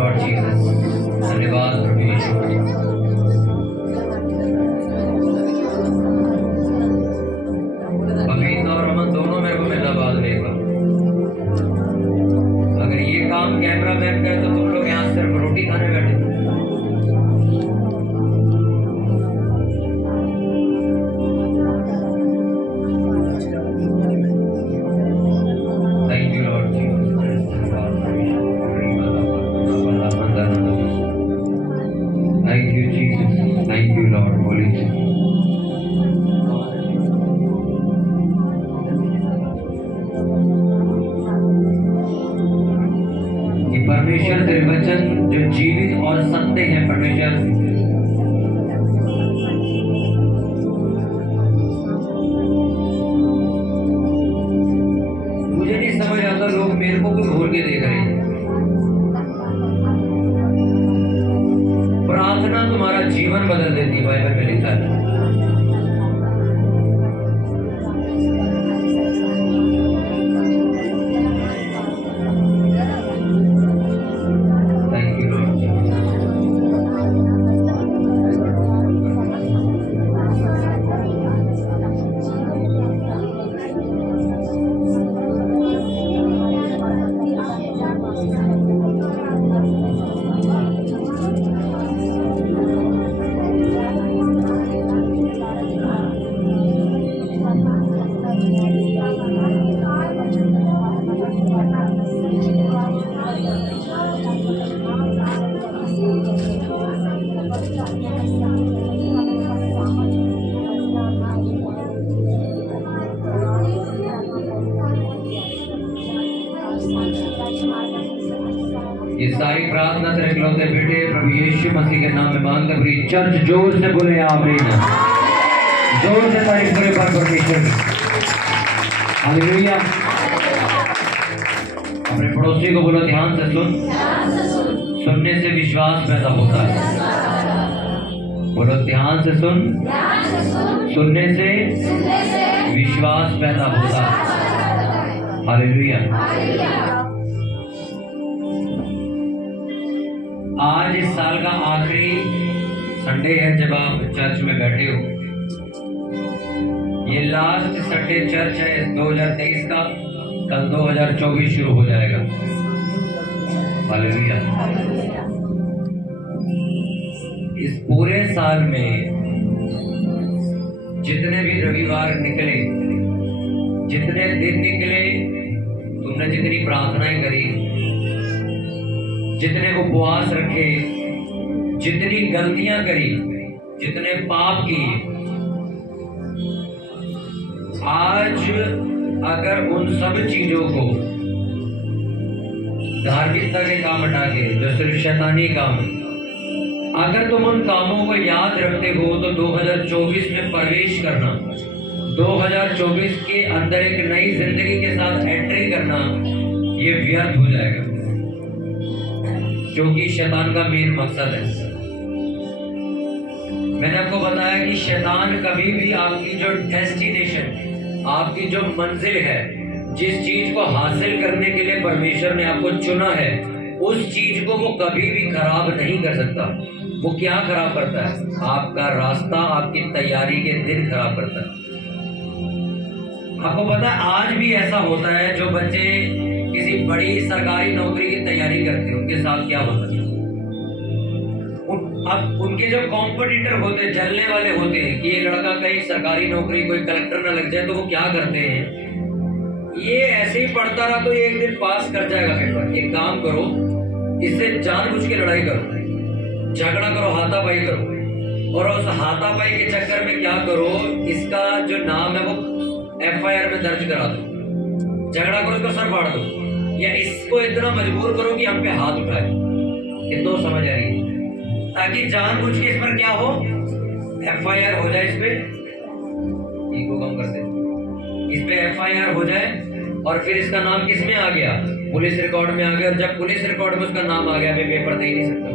Lord Jesus. धन्यवाद प्रभु यीशु। कविता और अमन दोनों मेरे को मिला बाद में एक बार। अगर ये काम कैमरा मैन का है तो तुम लोग यहाँ सिर्फ रोटी खाने बैठे। Thank you Lord Jesus. Thank you Jesus. Thank you Lord Holi. कि परमेश्वर तेरे वचन जो जीवित और सत्य है परमेश्वर, मुझे नहीं समझ आता लोग मेरे को कुछ घोल के देख रहे हैं। प्रार्थना तुम्हारा जीवन बदल देती है, बाइबल में लिखा है। Thank you Lord. ये सारी प्रार्थना तेरे इकलौते बेटे प्रभु यीशु मसीह के नाम में मांगते पूरी चर्च जोर से बोले आमीन। जोर से तारीफ करे पर परमेश्वर। हालेलुया। अपने पड़ोसी को बोलो ध्यान से सुन। सुनने से विश्वास पैदा होता है। बोलो ध्यान से सुन। सुनने से विश्वास पैदा होता है। हालेलुया। आज इस साल का आखिरी संडे है जब आप चर्च में बैठे हो। ये लास्ट संडे चर्च है 2023 का। कल 2024 शुरू हो जाएगा। हालेलुया। इस पूरे साल में जितने भी रविवार निकले, जितने दिन निकले, तुमने जितनी प्रार्थनाएं करी, जितने उपवास रखे, जितनी गलतियां करी, जितने पाप किए, आज अगर उन सब चीजों को, धार्मिकता के काम हटा के जो सिर्फ शैतानी काम है, अगर तुम उन कामों को याद रखते हो तो 2024 में प्रवेश करना, 2024 के अंदर एक नई जिंदगी के साथ एंट्री करना, ये व्यर्थ हो जाएगा। क्योंकि शैतान का मेन मकसद है, मैंने आपको बताया कि शैतान कभी भी आपकी जो डेस्टिनेशन, आपकी जो मंजिल है, जिस चीज को हासिल करने के लिए परमेश्वर ने आपको चुना है, उस चीज को वो कभी भी खराब नहीं कर सकता। वो क्या खराब करता है? आपका रास्ता, आपकी तैयारी के दिन खराब करता है। आपको पता है आज भी ऐसा होता है, जो बच्चे किसी बड़ी सरकारी नौकरी की तैयारी करते हैं उनके साथ क्या होता है? अब उनके जो कॉम्पिटिटर होते हैं, जलने वाले होते हैं कि ये लड़का कहीं सरकारी नौकरी, कोई कलेक्टर ना लग जाए, तो वो क्या करते हैं, ये ऐसे ही पढ़ता रहा तो ये एक दिन पास कर जाएगा पेपर। एक काम करो, इससे जानबूझ के लड़ाई करो, झगड़ा करो, हाथापाई करो, और उस हाथापाई के चक्कर में क्या करो, इसका जो नाम है वो FIR में दर्ज करा दो। झगड़ा करो, इसका सर फाड़ दो, या इसको इतना मजबूर करो कि हम पे हाथ उठाए। ये तो समझ आ रही है, ताकि जानबूझ के इस पर क्या हो, FIR हो जाए, इस पे ईगो कम कर दे, इस पे FIR हो जाए, और फिर इसका नाम किस में आ गया, पुलिस रिकॉर्ड में आ गया। और जब पुलिस रिकॉर्ड में उसका नाम आ गया, मैं पेपर दे ही नहीं सकता।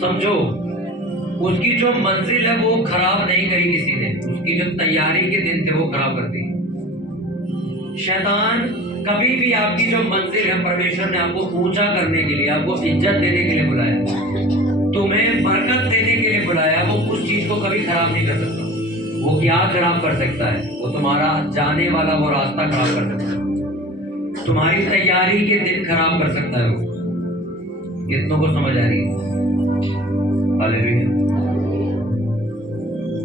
समझो, उसकी जो मंजिल है वो खराब नहीं करी किसी ने, उसकी जो तैयारी के दिन थे वो खराब कर दी। शैतान कभी भी आपकी जो मंजिल है, परमेश्वर ने आपको ऊंचा करने के लिए, आपको इज्जत देने के लिए बुलाया, तुम्हें बरकत देने के लिए बुलाया, वो उस चीज को कभी खराब नहीं कर सकता। वो क्या खराब कर सकता है? वो तुम्हारा जाने वाला वो रास्ता खराब कर सकता है, तुम्हारी तैयारी के दिन खराब कर सकता है वो। कितनों को समझ आ रही है? हालेलुया।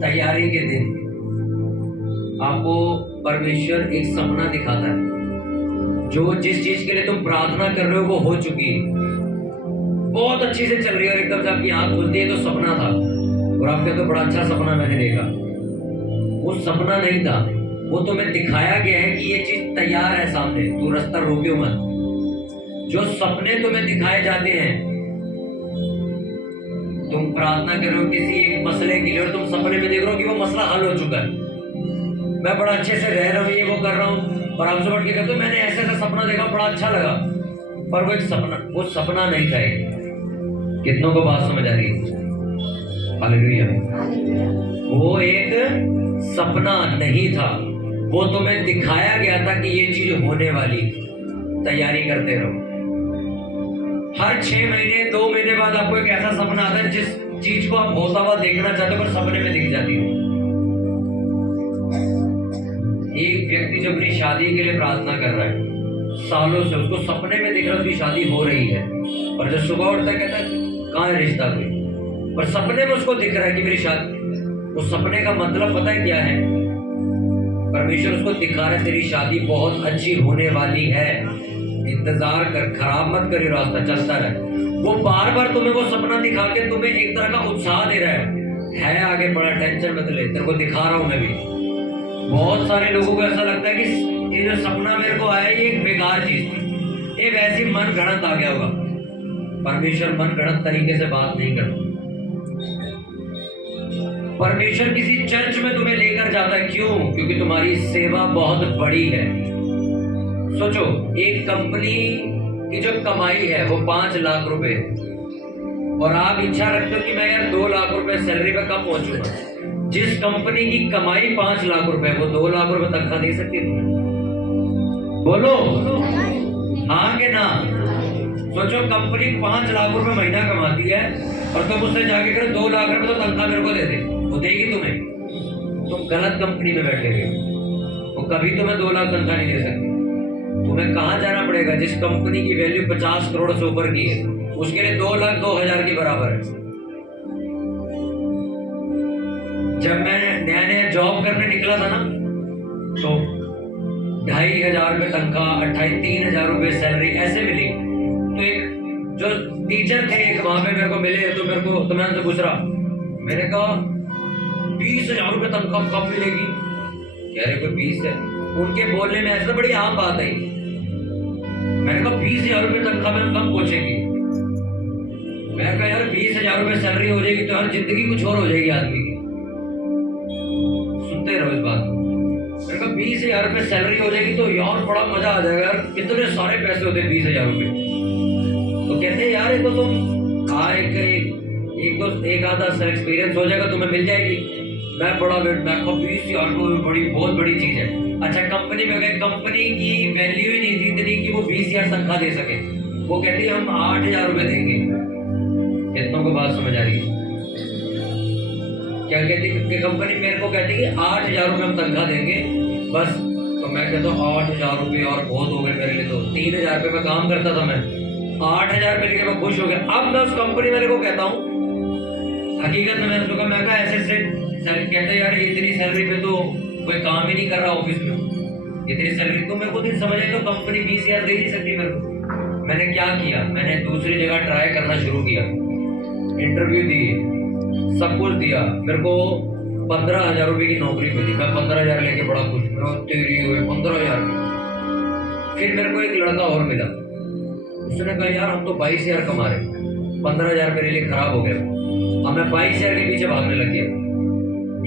तैयारी के दिन आपको परमेश्वर एक सपना दिखाता है। जो जिस चीज के लिए तुम प्रार्थना कर रहे हो वो हो चुकी है, बहुत अच्छी से चल रही है, और एकदम से आपकी आंख खुलती है तो सपना था, और आप कहते हो बड़ा अच्छा सपना मैंने देखा। वो सपना नहीं था, वो तुम्हें दिखाया गया है कि ये चीज तैयार है सामने, तू रास्ता रोकियो मत। जो सपने तुम्हें दिखाए जाते हैं, तुम प्रार्थना कर रहे हो किसी एक मसले के लिए, और तुम सपने में देख रहे हो कि वो मसला हल हो चुका है, मैं बड़ा अच्छे से रह रहा हूँ, ये वो कर रहा हूँ, और आपसे बढ़ के कहते हो मैंने ऐसा ऐसा सपना देखा, बड़ा अच्छा लगा, पर वो एक सपना, वो सपना नहीं था। कितनों को बात समझ आ रही है? हालेलुया। वो एक सपना नहीं था, वो तुम्हें दिखाया गया था कि ये चीज होने वाली। तैयारी करते रहो। हर 6 महीने 2 महीने बाद आपको एक ऐसा सपना आता है जिस चीज को आप होता हुआ देखना चाहते हो पर सपने में दिख जाती हो। एक व्यक्ति जो अपनी शादी के लिए प्रार्थना कर रहा है सालों से, उसको सपने में दिख रहा है उसकी शादी हो रही है, और जब सुबह उठता है कहता है कहाँ है रिश्ता कोई, पर सपने में उसको दिख रहा है कि मेरी शादी। उस सपने का मतलब पता है क्या है? परमेश्वर उसको दिखा रहा है तेरी शादी बहुत अच्छी होने वाली है, इंतजार कर, खराब मत करिए, रास्ता चलता रहे। वो बार बार तुम्हें वो सपना दिखा के तुम्हें एक तरह का उत्साह दे रहा है आगे बढ़ा, टेंशन मत ले, तेरे को दिखा रहा हूं मैं भी। बहुत सारे लोगों को ऐसा लगता है कि ये जो सपना मेरे को आया ये एक बेकार चीज थी, ये वैसी मन गढ़ंत आ गया होगा। परमेश्वर मन गढ़ंत तरीके से बात नहीं करता। परमेश्वर किसी चर्च में तुम्हें लेकर जाता है, क्यों? क्योंकि तुम्हारी सेवा बहुत बड़ी है। सोचो, एक कंपनी की जो कमाई है वो 5 लाख रुपए, और आप इच्छा रखते हो कि मैं यार 2 लाख रुपए सैलरी पे कब पहुंचूंगा। जिस कंपनी की कमाई 5 लाख रुपए, वो 2 लाख रुपए तनख्वाह दे सकती है तुम्हें? बोलो हाँ के ना। सोचो, कंपनी 5 लाख रुपए महीना कमाती है, और तुम उससे जाके करो 2 लाख रुपए तो तनख्वाह मेरे को दे दे, वो देगी तुम्हें? तुम गलत कंपनी में बैठे हुए, वो कभी तुम्हें 2 लाख तनख्वाह नहीं दे सकती। तुम्हें कहाँ जाना पड़ेगा? जिस कंपनी की वैल्यू 50 करोड़ से ऊपर की है, उसके लिए 2 लाख 2,000 के बराबर है। जब मैं नया नया जॉब करने निकला था ना, तो 2,500 रुपये तनख्वाह, 3,000 रुपये सैलरी ऐसे मिली। तो एक जो टीचर थे एक वहां पे मेरे को मिले, तो मैं उनसे पूछ रहा, मैंने कहा 20,000 रुपये तनख्वाह कब मिलेगी? कह रहे कोई 20 है। उनके बोलने में ऐसा बड़ी आम बात है। मैंने कहा 20,000 रुपये तनख्वाह में कब पहुंचेगी? मैंने कहा यार 20,000 रुपये सैलरी हो जाएगी तो हर जिंदगी कुछ और हो जाएगी आदमी की। सुनते रहो इस बात को। मैंने कहा 20,000 रुपये सैलरी हो जाएगी तो यार बड़ा मजा आ जाएगा यार, कितने सारे पैसे होते हैं 20,000 रुपये। तो कहते हैं यार ये तो तुम एक आधा सा एक्सपीरियंस हो जाएगा, तुम्हें मिल जाएगी। मैं 20,000 रुपये बड़ी बहुत बड़ी चीज है। अच्छा, कंपनी में गए, कंपनी की वैल्यू ही नहीं थी इतनी कि वो 20,000 तनख्वाह दे सके। वो कहती है हम 8,000 रुपये देंगे। कितनों को बात समझ आ रही है? क्या कहती है कंपनी? मेरे को कहती है कि 8,000 रुपये हम तनख्वाह देंगे बस। तो मैं कहता हूँ 8,000 रुपये और बहुत हो गए मेरे लिए, तो 3,000 रुपये में काम करता था मैं, 8,000 मिल के मैं खुश हो गया। अब मैं उस कंपनी वाले को कहता हूँ, हकीकत में मैंने कहा, मैं कहा ऐसे कहते यार इतनी सैलरी पे तो कोई काम ही नहीं कर रहा ऑफिस में, इतनी सैलरी तो मेरे को नहीं समझ आई। तो कंपनी 20,000 दे नहीं सकती मेरे को। मैंने क्या किया? मैंने दूसरी जगह ट्राई करना शुरू किया, इंटरव्यू दिए, सब कुछ दिया। मेरे को 15,000 रुपये की नौकरी मिली। मैं 15,000 लेके बड़ा खुश, मैं तेरी हुए 15,000। फिर मेरे को एक लड़का और मिला, उसने कहा यार हम तो 22,000 कमा रहे, 15,000 मेरे लिए खराब हो गया। अब मैं 22,000 के पीछे भागने लग गया।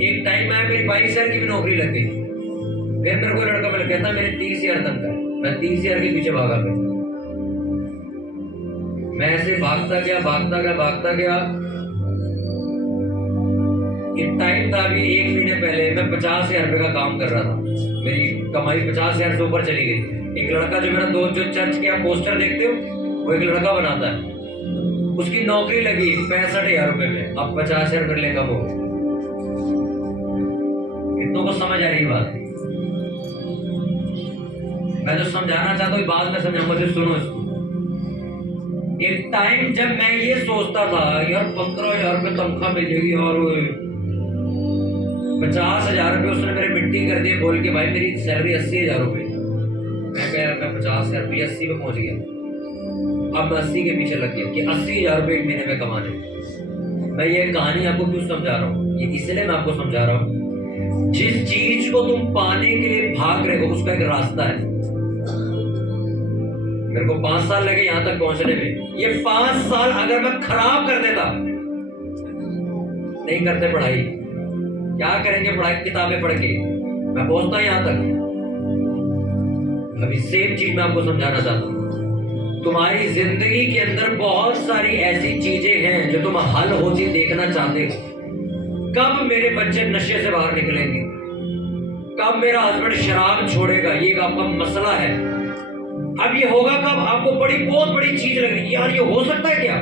एक टाइम में मेरी 22,000 की भी नौकरी लग गई। फिर मेरे को लड़का मिला, कहता मेरे 30,000 तनख्वाह है। मैं 30,000 के पीछे भागा। मैं ऐसे भागता गया। एक टाइम था, अभी 1 महीने पहले मैं 50,000 रुपये का काम कर रहा था, मेरी कमाई 50,000 से ऊपर चली गई। एक लड़का जो मेरा दोस्त जो चर्च के आप पोस्टर देखते हो वो एक लड़का बनाता है, उसकी नौकरी लगी 65,000 रुपए में, अब 50,000 रुपए कम हो। कितनों को समझ आ रही बात? मैं जो समझाना चाहता हूँ बाद में समझाऊंगा, जो सुनो इसको। एक टाइम जब मैं ये सोचता था यार 15,000 रुपये तनख्वाह मिलेगी और 50,000 रुपये उसने मेरे मिट्टी कर दिए बोल के भाई मेरी सैलरी 80,000 रुपये। मैं कह रहा 50,000 रुपये 80 पे पहुंच गया, अब 80 के पीछे लग गया कि 80,000 रुपये एक महीने में कमाने। मैं ये कहानी आपको क्यों समझा रहा हूँ? ये इसलिए मैं आपको समझा रहा हूँ, जिस चीज को तुम पाने के लिए भाग रहे हो उसका एक रास्ता है। मेरे को 5 साल लगे यहां तक पहुंचने में, ये 5 साल अगर मैं खराब कर देता, नहीं करते पढ़ाई, क्या करेंगे पढ़ाई किताबें पढ़ के, मैं पहुंचता यहां तक। अभी सेम चीज मैं आपको समझाना चाहता हूं, तुम्हारी जिंदगी के अंदर बहुत सारी ऐसी चीजें हैं जो तुम हल होती देखना चाहते हो। कब मेरे बच्चे नशे से बाहर निकलेंगे, कब मेरा हस्बैंड शराब छोड़ेगा, ये आपका मसला है। अब ये होगा कब? आपको बहुत बड़ी चीज लग रही है, यार ये हो सकता है क्या?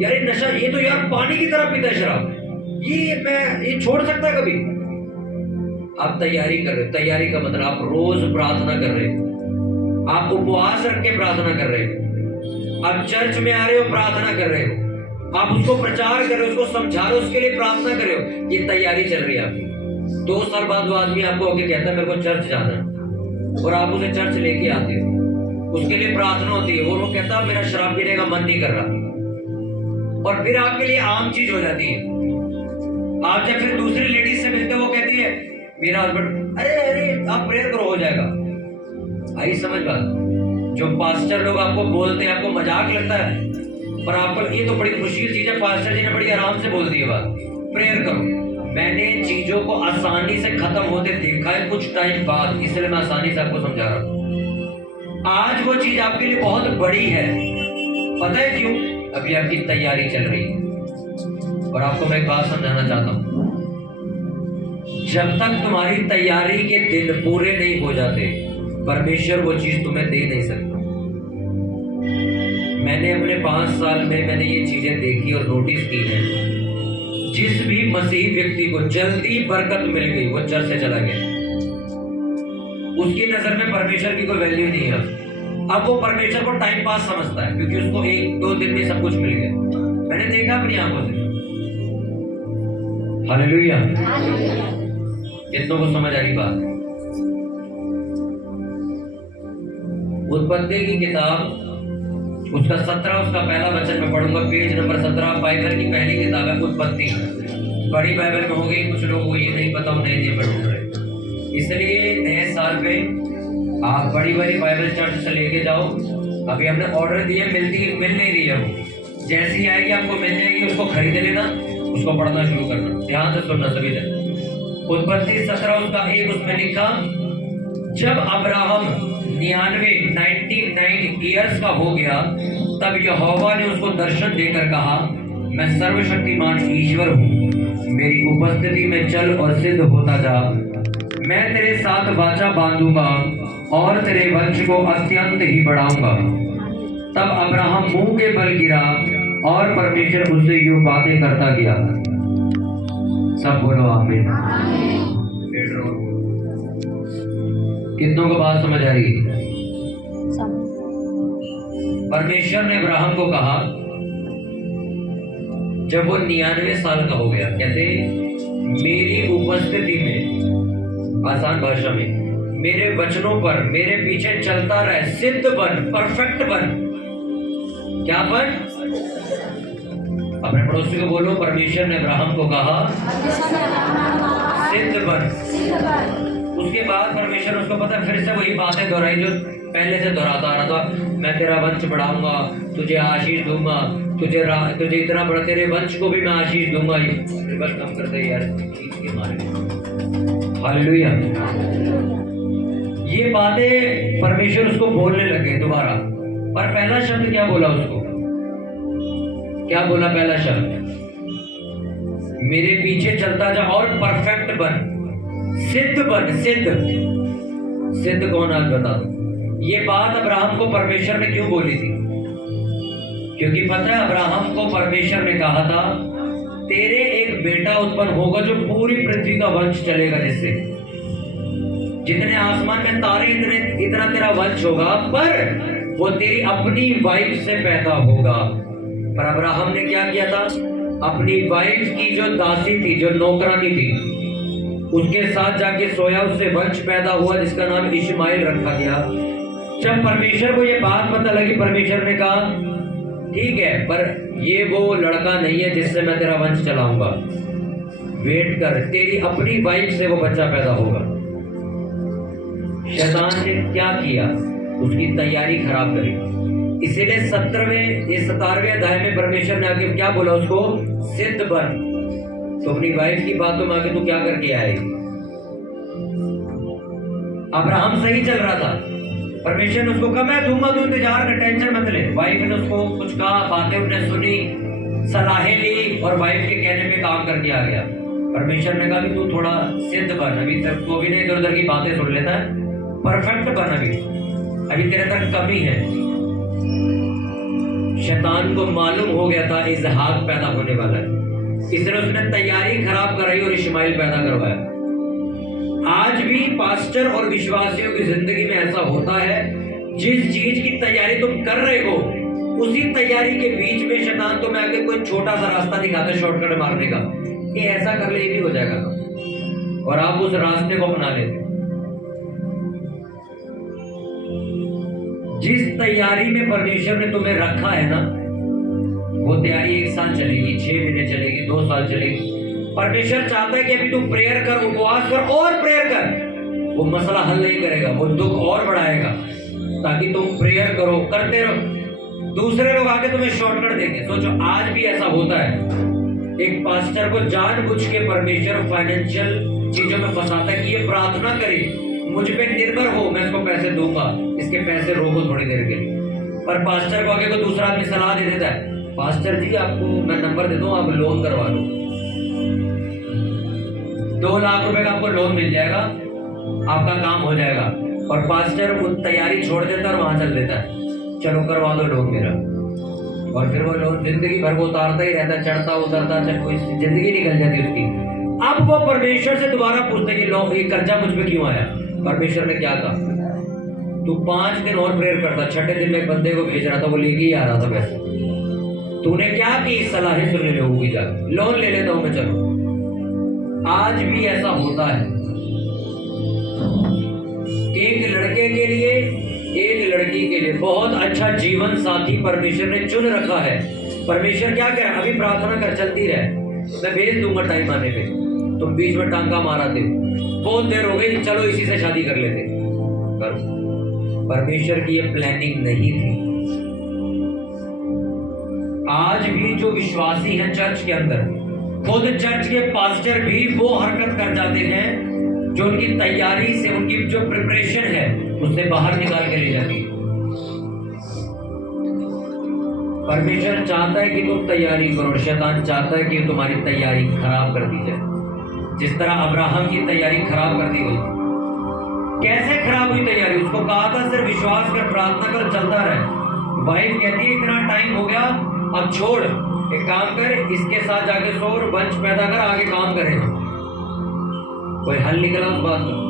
यार ये नशा, ये तो यार पानी की तरह पीता है शराब, ये छोड़ सकता है कभी? आप तैयारी कर रहे हो, तैयारी का मतलब आप रोज प्रार्थना कर रहे हो, आप उपवास रख के प्रार्थना कर रहे हो, आप चर्च में आ रहे हो प्रार्थना कर रहे हो, आप उसको प्रचार कर रहे हो, उसको समझा रहे हो, उसके लिए प्रार्थना कर रहे हो, ये तैयारी चल रही है आपकी। 2 साल बाद वो आदमी आपको आके कहता है मेरे को चर्च जाना है, और आप उसे चर्च लेके आते हो, उसके लिए प्रार्थना होती है और वो कहता है मेरा शराब पीने का मन नहीं कर रहा, और फिर आपके लिए आम चीज हो जाती है। आप जब फिर दूसरी लेडीज से मिलते हो वो कहती है मेरा हस्बैंड, अरे आप प्रेयर करो हो जाएगा। आई समझ बात? जो पास्टर लोग आपको बोलते हैं आपको मजाक लगता है, पर आपको ये तो बड़ी खुशी की चीज है, पास्टर जी ने बड़ी आराम से बोल दी है बात, प्रेयर करो। मैंने चीजों को आसानी से खत्म होते देखा है कुछ टाइम बाद, इसलिए मैं आसानी से आपको समझा रहा हूँ। आज वो चीज आपके लिए बहुत बड़ी है, पता है क्यों? अभी आपकी तैयारी चल रही है। और आपको मैं एक बात समझाना चाहता हूं, जब तक तुम्हारी तैयारी के दिन पूरे नहीं हो जाते परमेश्वर वो चीज तुम्हें दे नहीं सकता। मैंने अपने 5 साल में मैंने ये चीजें देखी और नोटिस की है। जिस भी मसीही व्यक्ति को जल्दी बरकत मिल गई वो चर्च से चला गया, उसकी नजर में परमेश्वर की कोई वैल्यू नहीं है। अब वो परमेश्वर को टाइम पास समझता है क्योंकि उसको 1-2 दिन में सब कुछ मिल गया। मैंने देखा अपनी आंखों से। हालेलुया। कितनों को समझ आ रही बात? उत्पत्ति की किताब उसका 17 उसका पहला वचन में पढ़ूंगा, पेज नंबर 17। बाइबल की पहली किताब है उत्पत्ति। बड़ी बाइबल में हो गई, कुछ लोगों को ये नहीं पता, नए नियम में ढूंढ रहे। इसलिए नए साल पे आप बड़ी बाइबल चर्च से लेके जाओ। अभी हमने ऑर्डर दिए, मिल नहीं रही है वो, जैसी आएगी आपको मिल जाएगी, उसको खरीद लेना, उसको पढ़ना शुरू करना। ध्यान से सुनना सभी ने। उत्पत्ति 17 उसका 1 उसमें लिखा, जब अब्राहम 99 ईयर्स का हो गया तब यहोवा ने उसको दर्शन देकर कहा, मैं सर्वशक्तिमान ईश्वर हूँ, मेरी उपस्थिति में चल और सिद्ध होता जा। मैं तेरे साथ वाचा बांधूंगा और तेरे वंश को अत्यंत ही बढ़ाऊंगा। तब अब्राहम मुंह के बल गिरा और परमेश्वर उससे यूं बातें करता गया। सब बोलो आमीन। कितनों को बात समझ आ रही है? परमेश्वर ने अब्राहम को कहा जब वो 99 साल का हो गया, कहते मेरी उपस्थिति में, आसान भाषा में, मेरे वचनों पर मेरे पीछे चलता रहे, सिद्ध बन, परफेक्ट बन। क्या बन? अपने पड़ोसी को बोलो, परमेश्वर ने अब्राहम को कहा सिद्ध बन। उसके बाद परमेश्वर उसको पता फिर से वही बातें दोहराई जो पहले से दोहराता आ रहा था। मैं तेरा वंश बढ़ाऊंगा, तुझे आशीष दूंगा, तुझे इतना बड़ा, तेरे वंश को भी मैं आशीष दूंगा। बस कम करते यार, के मारे। हालेलुया। ये बातें परमेश्वर उसको बोलने लगे दोबारा। पर पहला शब्द क्या बोला उसको? क्या बोला पहला शब्द? मेरे पीछे चलता जा और परफेक्ट बन, सिद्ध बन। सिद्ध कौन? आज बता दो। ये बात अब्राहम को परमेश्वर ने क्यों बोली थी? क्योंकि पता है अब्राहम को परमेश्वर ने कहा था तेरे एक बेटा उत्पन्न होगा जो पूरी पृथ्वी का वंश चलेगा, जिससे जितने आसमान में तारे इतना तेरा वंश होगा, पर वो तेरी अपनी वाइफ से पैदा होगा। पर अब्राहम ने क्या किया था? अपनी वाइफ की जो दासी थी, जो नौकरानी थी, उसके साथ जाके सोया, उससे वंश पैदा हुआ जिसका नाम इश्माइल रखा गया। जब परमेश्वर को ये बात पता लगी, परमेश्वर ने कहा ठीक है, पर ये वो लड़का नहीं है जिससे मैं तेरा वंश चलाऊंगा, वेट कर, तेरी अपनी वाइफ से वो बच्चा पैदा होगा। शैतान ने क्या किया? उसकी तैयारी खराब करी। इसीलिए 17वें अध्याय में परमेश्वर ने आगे क्या बोला उसको? सिद्ध बन। तो अपनी वाइफ की बातों में आगे तू क्या करके आएगी? अब्राहम सही चल रहा था, परमेश्वर ने उसको कहा मैं दूंगा, तू इंतजार कर, टेंशन मत ले। वाइफ ने उसको कुछ कहा, बातें उसने सुनी, सलाहें ली और वाइफ के कहने पे काम करके आ गया। परमेश्वर ने कहा कि तू थोड़ा सिद्ध बन, अभी तक तो भी नहीं इधर उधर की बातें सुन लेता है, परफेक्ट बन, अभी तेरे तक कमी है। शैतान को मालूम हो गया था इसहाक पैदा होने वाला है, इसलिए उसने तैयारी खराब कराई और इश्माइल पैदा करवाया। आज भी पास्टर और विश्वासियों की जिंदगी में ऐसा होता है, जिस चीज की तैयारी तुम कर रहे हो उसी तैयारी के बीच में शैतान तुम्हें आगे कोई छोटा सा रास्ता दिखाता है शॉर्टकट मारने का, ये ऐसा कर ले ये भी हो जाएगा, और आप उस रास्ते को अपना लेते। जिस तैयारी में परमेश्वर ने तुम्हें रखा है ना, वो तैयारी 1 साल चलेगी, 6 महीने चलेगी, 2 साल चलेगी। परमेश्वर चाहता है कि अभी तू प्रेयर कर, उपवास कर और प्रेयर कर। वो मसला हल नहीं करेगा, वो दुख और बढ़ाएगा, ताकि तुम प्रेयर करो, करते रहो। दूसरे लोग आके तुम्हें शॉर्टकट देंगे। सोचो आज भी ऐसा होता है, एक पास्टर को जानबूझ के परमेश्वर फाइनेंशियल चीजों में फंसाता है कि ये प्रार्थना करे, मुझ पे निर्भर हो, मैं इसको पैसे दूंगा, इसके पैसे रोको थोड़ी देर के लिए। पर पास्टर को आगे कोई दूसरा आदमी सलाह दे देता है, पास्टर जी आपको मैं नंबर दे दूं, आप लोन करवा लो, 2 लाख रुपए का आपको लोन मिल जाएगा, आपका काम हो जाएगा। और पास्टर वो तैयारी छोड़ देता है और वहां चल देता है, चलो करवा दो लोन मेरा, और फिर वो लोन जिंदगी भर वो उतारता ही रहता, चढ़ता उतरता, जिंदगी निकल जाती उसकी। अब वो परमेश्वर से दोबारा पूछते कि लोन, ये कर्जा मुझ पे क्यों आया? परमेश्वर ने क्या कहा? तू 5 दिन और प्रेयर करता, 6ठे दिन में एक बंदे को भेज रहा था, वो लेके ही आ रहा था पैसे। तूने क्या की? सलाहें सुन ले लोगों की, जाकर लोन ले लेता हूं मैं, चलो। आज भी ऐसा होता है। एक लड़के के लिए, एक लड़की के लिए बहुत अच्छा जीवन साथी परमेश्वर ने चुन रखा है। परमेश्वर क्या कह रहा है? अभी प्रार्थना कर, चलती रहे, मैं भेज दूंगा टाइम आने पे। तुम बीच में टांका माराते हो, बहुत देर हो गई, चलो इसी से शादी कर लेते। परमेश्वर की ये प्लानिंग नहीं थी। आज भी जो विश्वासी हैं चर्च के अंदर, खुद चर्च के पास्टर भी वो हरकत कर जाते हैं जो उनकी तैयारी से, उनकी जो प्रिपरेशन है उससे बाहर निकाल के ले जाती है। परमेश्वर चाहता है कि तुम तैयारी करो, शैतान चाहता है कि तुम्हारी तैयारी खराब कर दी जाए। जिस तरह अब्राहम की तैयारी खराब कर दी गई। कैसे खराब हुई तैयारी? उसको कहा था सिर्फ विश्वास कर, प्रार्थना कर, चलता रहे। वाइफ कहती है इतना टाइम हो गया, अब छोड़, एक काम कर, इसके साथ जाके सो और वंश पैदा कर, आगे काम करेगा। कोई हल निकला उस बात का?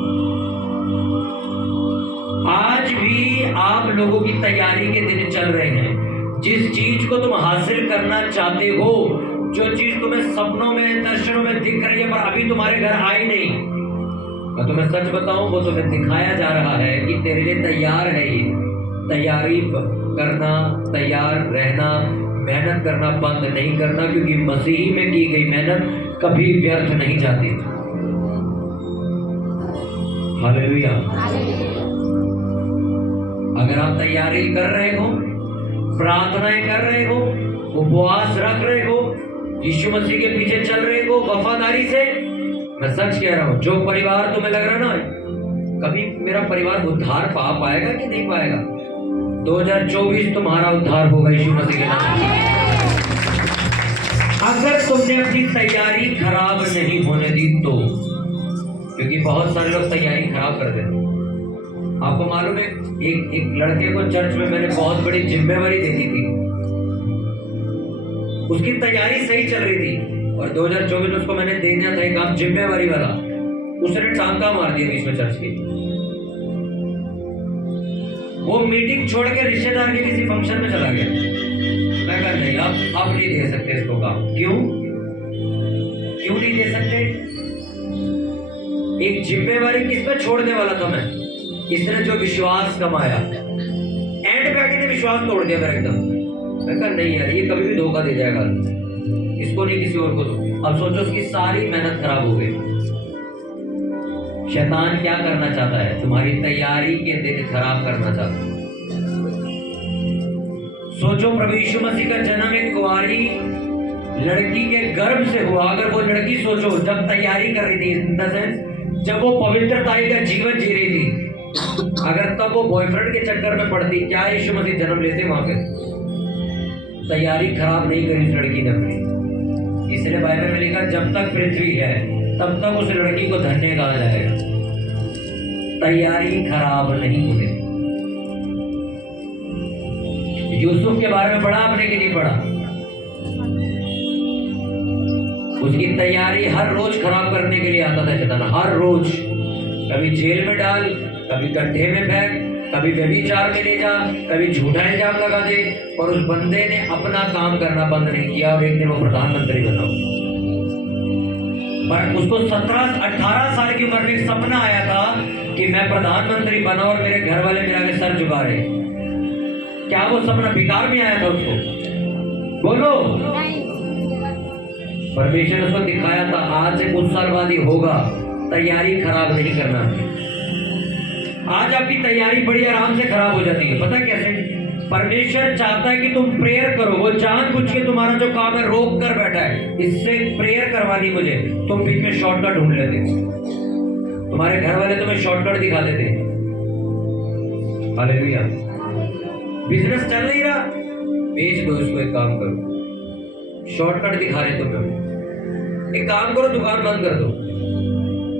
आज भी आप लोगों की तैयारी के दिन चल रहे हैं। जिस चीज को तुम हासिल करना चाहते हो, जो चीज तुम्हें सपनों में, दर्शनों में दिख रही है पर अभी तुम्हारे घर आई नहीं, मैं तुम्हें सच बताऊं, वो तुम्हें दिखाया जा रहा है कि तेरे लिए तैयार है। ये तैयारी करना, तैयार रहना, मेहनत करना बंद नहीं करना, क्योंकि मसीह में की गई मेहनत कभी व्यर्थ नहीं जाती। हालेलुया। अगर आप तैयारी कर रहे हो, प्रार्थनाएं कर रहे हो, उपवास रख रहे हो, यीशु मसीह के पीछे चल रहे हो वफादारी से, मैं सच कह रहा हूं, जो परिवार तुम्हें लग रहा ना कभी मेरा परिवार उद्धार पा पाएगा कि नहीं पाएगा, 2024 तुम्हारा उद्धार होगा यीशु मसीह के नाम से। अगर तुमने अपनी तैयारी खराब नहीं होने दी तो, क्योंकि बहुत सारे लोग तैयारी खराब कर देते। आपको मालूम है, एक लड़के को चर्च में मैंने बहुत बड़ी जिम्मेवारी दे दी थी, उसकी तैयारी सही चल रही थी और 2024 में उसको मैंने देना था एक काम जिम्मेवारी वाला, उसने टांका मार दिया बीच में चर्च की। वो मीटिंग छोड़ के रिश्तेदार के किसी फंक्शन में चला गया। मैं कहा नहीं, अब नहीं दे सकते इसको काम। क्यों नहीं दे सकते? एक जिम्मेवारी किस पे छोड़ने वाला था मैं? इसने जो विश्वास कमाया, एंड पे आके विश्वास तोड़ दिया मेरा एकदम। मैं कहा नहीं यार, ये कभी भी धोखा दे जाएगा, इसको नहीं किसी और को दो। अब सोचो उसकी सारी मेहनत खराब हो गई। शैतान क्या करना चाहता है? तुम्हारी तैयारी के दिन खराब करना चाहता है। सोचो प्रभु यीशु मसीह का जन्म एक कुंवारी लड़की के गर्भ से हुआ। अगर वो लड़की सोचो जब तैयारी कर रही थी, जब वो पवित्रताई का जीवन जी रही थी, अगर तब वो बॉयफ्रेंड के चक्कर में पड़ती, क्या यीशु मसीह जन्म लेते वहां पे? तैयारी खराब नहीं करी उस लड़की ने अपनी। इसलिए बाइबल में लिखा जब तक पृथ्वी है तब तक उस लड़की को धन्य कहा जाएगा। तैयारी खराब नहीं होने। यूसुफ के बारे में पढ़ा आपने कि नहीं पढ़ा? उसकी तैयारी हर रोज खराब करने के लिए आता था शैतान, हर रोज। कभी जेल में डाल, कभी गड्ढे में फेंक, कभी व्यभिचार में ले जा, कभी झूठा इल्जाम लगा दे। और उस बंदे ने अपना काम करना बंद नहीं किया और एक दिन वो प्रधानमंत्री बना। पर उसको 17-18 साल की उम्र में एक सपना आया था कि मैं प्रधानमंत्री बना और मेरे घर वाले मेरे आगे सर झुका रहे। क्या वो सपना बेकार में आया था उसको? बोलो। परमेश्वर ने उसको दिखाया था आज से कुछ साल बाद ही होगा। तैयारी खराब नहीं करना। आज आपकी तैयारी बड़ी आराम से खराब हो जाती है। पता कैसे? परमेश्वर चाहता है कि तुम प्रेयर करो। वो जानबूझ के तुम्हारा जो काम है रोक कर बैठा है, इससे प्रेयर करवानी मुझे। तुम बीच में शॉर्टकट ढूंढ लेते। तुम्हारे घर वाले तुम्हें शॉर्टकट दिखा देते। हालेलुया। बिजनेस चल नहीं रहा, बेच दो इसको, एक काम करो। शॉर्टकट दिखा रहे तुम्हें, एक काम करो दुकान बंद कर दो।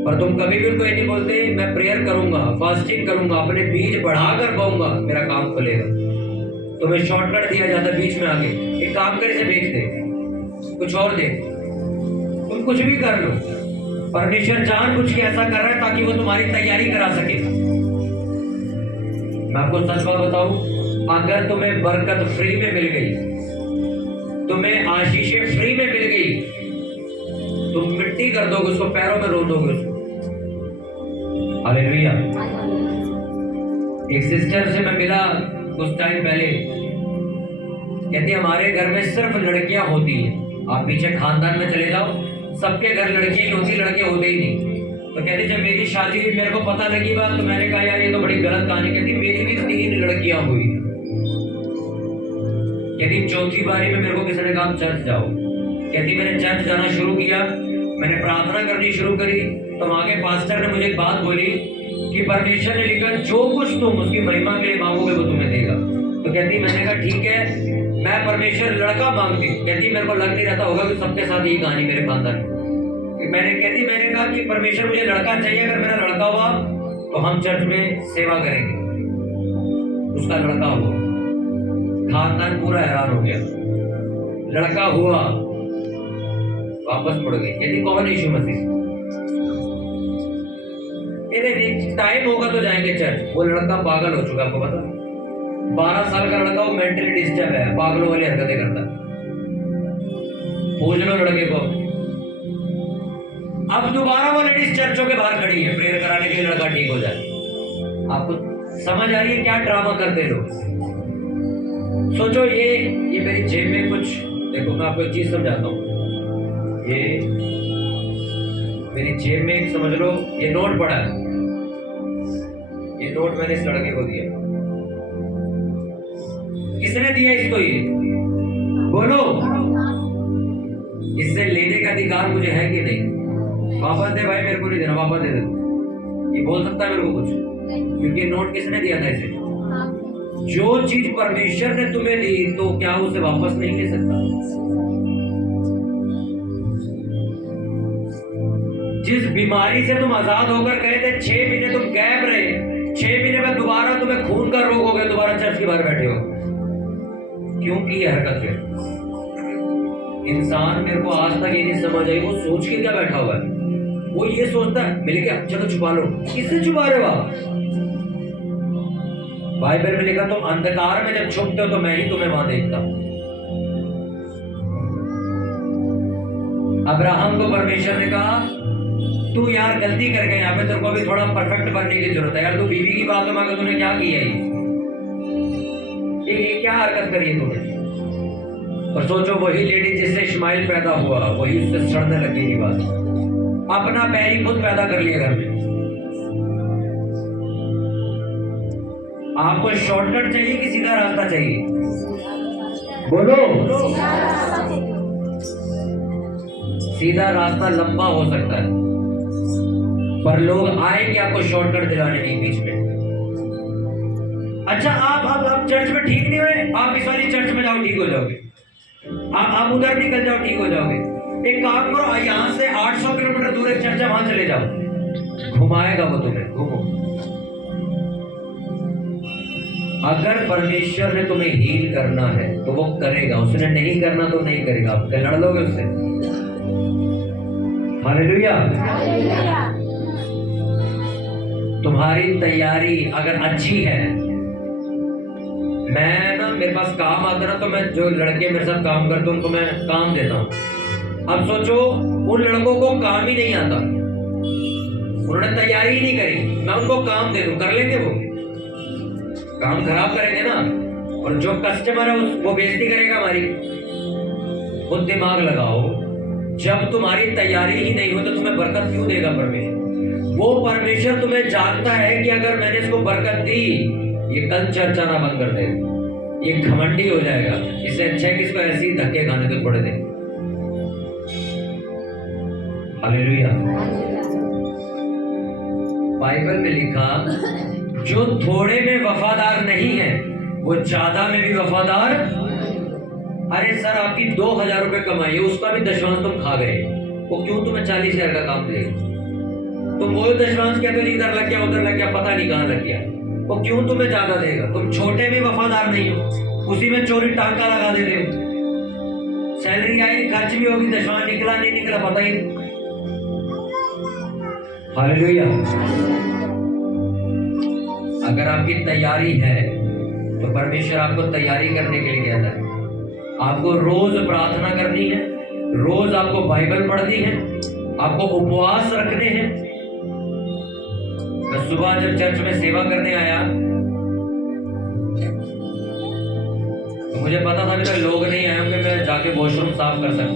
पर तुम कभी भी उनको ये नहीं बोलते मैं प्रेयर करूंगा, फास्टिंग करूंगा, अपने बीज बढ़ाकर पाऊंगा, मेरा काम खुलेगा। तुम्हें शॉर्टकट दिया जाता है बीच में आके, एक काम कर इसे बेच दे, कुछ और दे, तुम कुछ भी कर लो। परमेश्वर जानबूझ के ऐसा कर रहा है ताकि वो तुम्हारी तैयारी करा सके। मैं आपको सच बात बताऊं, अगर तुम्हें बरकत फ्री में मिल गई, तुम्हें आशीषें फ्री में मिल गई, तुम मिट्टी कर दोगे उसको, पैरों में रो दोगे उसको। हालेलुया। एक सिस्टर से मैं मिला कुछ टाइम पहले, कहती हमारे घर में सिर्फ लड़कियां होती हैं। आप पीछे खानदान में चले जाओ, सबके घर लड़कियां ही होती, लड़के होते ही नहीं। तो कहती जब मेरी शादी हुई, मेरे को पता लगी बात, तो मैंने कहा यार ये तो बड़ी गलत कहानी। कहती मेरी भी 3 लड़कियां हुई। कहती चौथी बारी में मेरे को किसी ने कहा चर्च जाओ। कहती मैंने चर्च जाना शुरू किया, मैंने प्रार्थना करनी शुरू करी, तो वहां के पास्टर ने मुझे एक बात बोली कि परमेश्वर ने लिखा जो कुछ तुम उसकी महिमा के लिए मांगोगे वो तुम्हें देगा। तो कहती मैंने कहा ठीक है, मैं परमेश्वर लड़का मांगती। कहती मेरे को लग नहीं रहता होगा कि सबके साथ यही कहानी मेरे खानदान में। मैंने कहा कि परमेश्वर मुझे लड़का चाहिए, अगर मेरा लड़का हुआ तो हम चर्च में सेवा करेंगे। उसका लड़का हुआ, खानदान पूरा हैरान हो गया। लड़का हुआ, वापस मुड़ गई। कहती कौन यीशु मसीह? टाइम होगा तो जाएंगे चर्च। वो लड़का पागल हो चुका, आपको पता? 12 साल का लड़का, वो मेंटली डिस्टर्ब है, पागलों वाली हरकतें करता है। पूछ लो लड़के को। अब दोबारा वो लेडीज चर्चों के बाहर खड़ी है प्रेयर कराने के लिए लड़का ठीक हो जाए। आपको समझ आ रही है क्या ड्रामा करते लोग? सोचो ये मेरी जेब में कुछ, देखो मैं आपको एक चीज समझाता हूँ। ये मेरी जेब में एक समझ लो ये नोट पड़ा है। ये नोट मैंने इस लड़के को दिया। किसने दिया इसको? ये बोलो। इससे लेने का अधिकार मुझे है कि नहीं? वापस दे भाई, मेरे को नहीं देना, वापस दे दे। ये बोल सकता है मेरे को कुछ? क्योंकि नोट किसने दिया था इसे? जो चीज परमेश्वर ने तुम्हें दी तो क्या उसे वापस नहीं ले सकता? जिस बीमारी से तुम आजाद होकर गए थे, 6 महीने तुम गैप रहे, 6 महीने बाद दोबारा तुम्हें खून का रोग हो गया, दोबारा चर्च के बाहर बैठे हो। क्यों की ये हरकत है? इंसान, मेरे को आज तक ये नहीं समझ आई वो सोच के क्या बैठा हुआ है। वो ये सोचता है मिल गया चलो छुपा लो। किससे छुपा रहे हो आप? बाइबल में लिखा तुम अंधकार में जब छुपते हो तो मैं ही तुम्हें वहां देखता हूं। अब्राहम को परमेश्वर ने कहा तू यार गलती कर गया, यहाँ पे तेरे को अभी थोड़ा परफेक्ट बनने की जरूरत है यार। तू बीवी की बात मांगे, तूने क्या किया ये क्या हरकत करी है तूने? और सोचो वही लेडी जिससे इस्माइल पैदा हुआ वही उससे सड़ने लगी ये बात, अपना पैर ही खुद पैदा कर लिया घर में। आपको शॉर्टकट चाहिए कि सीधा रास्ता चाहिए? बोलो। सीधा रास्ता लंबा हो सकता है पर लोग आएंगे आपको शॉर्टकट दिलाने के बीच में। अच्छा आप चर्च में ठीक नहीं हुए, आप इस वाली चर्च में जाओ ठीक हो जाओगे। आप उधर निकल जाओ ठीक हो जाओगे। एक काम करो, यहां से 800 किलोमीटर दूर एक चर्च है वहां चले जाओ, घुमाएगा वो तुम्हें, घूमो। अगर परमेश्वर ने तुम्हें हील करना है तो वो करेगा, उसने नहीं करना तो नहीं करेगा। आप लड़ लोगे उससे? हालेलुया। तुम्हारी तैयारी अगर अच्छी है, मैं ना मेरे पास काम आता ना तो मैं जो लड़के मेरे साथ काम करते उनको मैं काम देता हूँ। अब सोचो उन लड़कों को काम ही नहीं आता, उन्होंने तैयारी ही नहीं करी, मैं उनको काम दे दूं, कर लेंगे? वो काम खराब करेंगे ना। और जो कस्टमर है वो बेइज्जती करेगा हमारी। वो दिमाग लगाओ, जब तुम्हारी तैयारी ही नहीं हो तो तुम्हें बरकत क्यों देगा परमेश्वर? वो परमेश्वर तुम्हें जानता है कि अगर मैंने इसको बरकत दी ये कल चर्च आना बंद कर देगा, ये घमंडी हो जाएगा। इससे अच्छा है कि इसको ऐसे ही धक्के खाने को पड़े दे। हालेलुया। बाइबल में लिखा जो थोड़े में वफादार नहीं है वो ज्यादा में भी वफादार। अरे सर आपकी 2000 रुपए कमाई है, उसका भी दशमांश तुम खा गए, वो क्यों तुम्हें 40,000 का काम देगा? तुम वो दशमांश कहते हो इधर लग गया उधर लग गया, पता नहीं कहां लग गया, वो क्यों तुम्हें ज्यादा देगा? तुम छोटे में वफादार नहीं हो, उसी में चोरी टांका लगा देते हो। सैलरी आई, खर्च भी होगी, दशमांश निकला नहीं निकला पता ही नहीं। हालेलुया। अगर आपकी तैयारी है तो परमेश्वर आपको तैयारी करने के लिए कहता है। आपको रोज प्रार्थना करनी है, रोज आपको बाइबल पढ़नी है, आपको उपवास रखने हैं। मैं सुबह जब चर्च में सेवा करने आया तो मुझे पता था अभी तक लोग नहीं आए होंगे, मैं जाके वॉशरूम साफ कर सकता।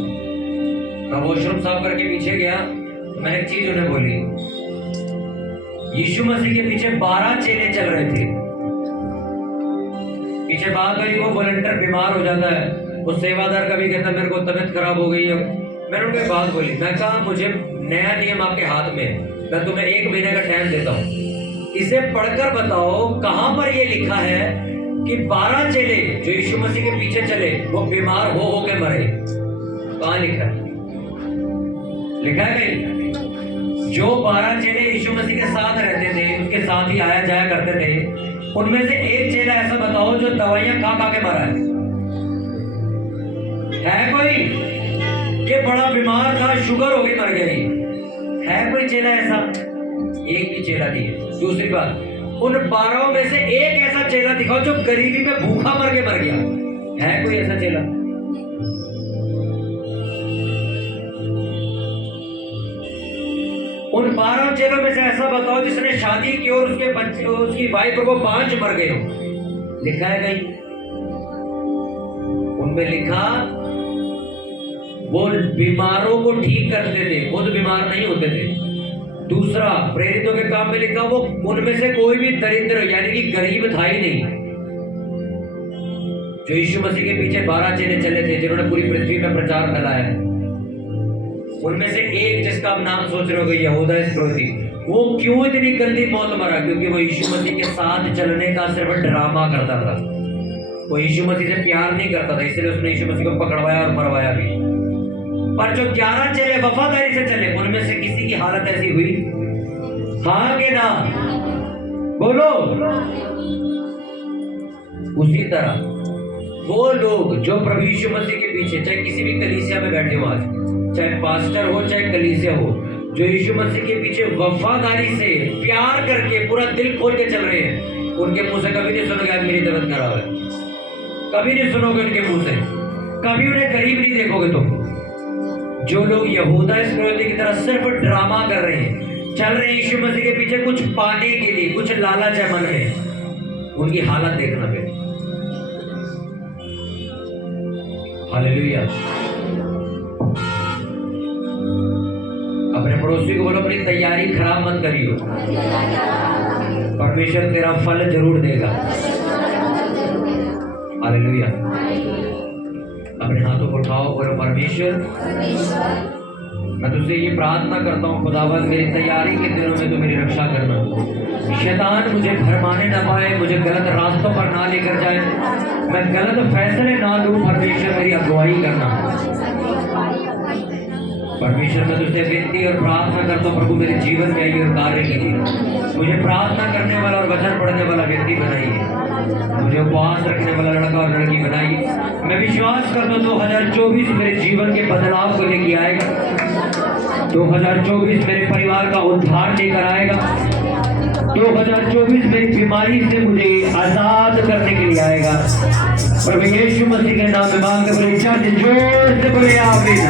मैं वॉशरूम साफ करके पीछे गया तो मैंने एक चीज उन्हें बोली। यीशु मसीह के पीछे 12 चेले चल रहे थे। पीछे बात हुई, वो वॉलंटियर बीमार हो जाता है, वो सेवादार कभी कहता है मेरे को तबीयत खराब हो गई है। मैंने उनको एक बात बोली, मैं कहा मुझे नया नियम आपके हाथ में, मैं तुम्हें 1 महीने का टाइम देता हूँ, इसे पढ़कर बताओ कहां पर ये लिखा है कि 12 चेले जो यीशु मसीह के पीछे चले वो बीमार हो के मरे? कहां लिखा है? लिखा है कहीं? जो 12 चेले यीशु मसीह के साथ रहते थे, उसके साथ ही आया जाया करते थे, उनमें से एक चेला ऐसा बताओ जो दवाइयां खा के मरा है कोई? ये बड़ा बीमार था, शुगर हो गई मर गया, है कोई चेला ऐसा? एक ही चेला नहीं है। दूसरी बात, उन 12 में से एक ऐसा चेला दिखाओ जो गरीबी में भूखा मर गया, है कोई ऐसा चेला? उन 12 चेलों में से ऐसा बताओ जिसने शादी की और उसके बच्चे, उसकी वाइफ को 5 मर गए हो? लिखा है कहीं? उनमें लिखा वो बीमारों को ठीक करते थे, खुद बीमार नहीं होते थे। दूसरा, प्रेरितों के काम में लिखा वो उनमें से कोई भी दरिद्र यानी कि गरीब था ही नहीं। जो यीशु मसीह के पीछे 12 चेले चले थे जिन्होंने पूरी पृथ्वी में प्रचार फैलाया, उनमें से एक जिसका आप नाम सोच रहे हो यहूदा इस्करियोती, वो क्यों इतनी गंदी मौत मरा? क्योंकि वो यीशु मसीह के साथ चलने का सिर्फ ड्रामा करता था, वो यीशु मसीह से प्यार नहीं करता था, इसलिए उसने यीशु मसीह को पकड़वाया और मरवाया भी। पर जो 11 चेले वफादारी से चले, उनमें से किसी की हालत ऐसी हुई? हाँ के ना? बोलो। उसी तरह वो लोग जो प्रभु यीशु मसीह के पीछे, चाहे किसी भी कलीसिया में बैठे हो आज, चाहे पास्टर हो चाहे कलीसिया हो, जो यीशु मसीह के पीछे वफादारी से प्यार करके पूरा दिल खोल के चल रहे हैं, उनके मुंह से कभी नहीं सुनोगे आज मेरी तबीयत खराब है, कभी नहीं सुनोगे उनके मुंह से, कभी उन्हें करीब नहीं देखोगे तुम। जो लोग यहूदा इस्करियोती की तरह सिर्फ ड्रामा कर रहे हैं, चल रहे हैं यीशु मसीह के पीछे कुछ पाने के लिए, कुछ लालच है मन में, उनकी हालत देखना फिर। हालेलुया। अपने पड़ोसी को बोलो अपनी तैयारी खराब मत करियो, परमेश्वर तेरा फल जरूर देगा। हालेलुया। अपने हाथों को उठाओ, बोलो परमेश्वर मैं तुझसे ये प्रार्थना करता हूँ खुदावंद, मेरी तैयारी के दिनों में तो मेरी रक्षा करना, शैतान मुझे भरमाने ना पाए, मुझे गलत रास्तों पर ना लेकर जाए, मैं गलत फैसले ना लूं। परमेश्वर मेरी अगुवाई करना। परमेश्वर मैं तुझसे विनती और प्रार्थना करता हूँ प्रभु, मेरे जीवन में आइए और कार्य कीजिए। मुझे प्रार्थना करने वाला और वचन पढ़ने वाला व्यक्ति बनाइए, मुझे उपवास रखने वाला लड़का और लड़की बनाइए। मैं विश्वास करता हूँ 2024 मेरे जीवन के बदलाव को लेके आएगा, 2024 मेरे परिवार का उद्धार लेकर आएगा, 2024 मेरी बीमारी से मुझे आजाद करने के लिए आएगा। प्रभु यीशु मसीह के नाम में मांग के बोले, जोर से बोले आमीन,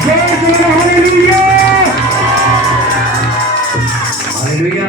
जोर से बोले हालेलुया, हालेलुया।